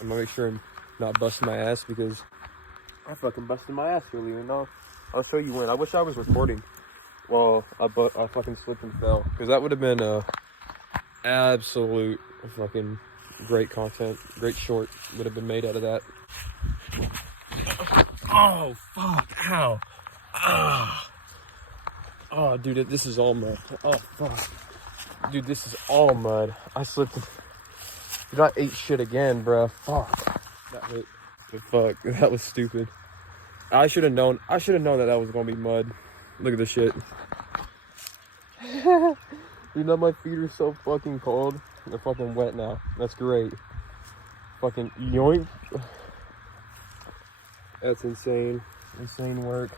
I'm gonna make sure I'm not busting my ass because I fucking busted my ass earlier. And I'll show you when. I wish I was recording. Well, I fucking slipped and fell because that would have been absolute fucking great content. Great short would have been made out of that. Oh fuck! Ow! Ah! Oh, dude, this is all mud. Oh fuck! Dude, this is all mud. I slipped. Dude, I ate shit again, bruh. Fuck. That hurt. But fuck, that was stupid. I should have known. I should have known that was gonna be mud. Look at this shit. You know, my feet are so fucking cold. They're fucking wet now. That's great. Fucking yoink. That's insane. Insane work.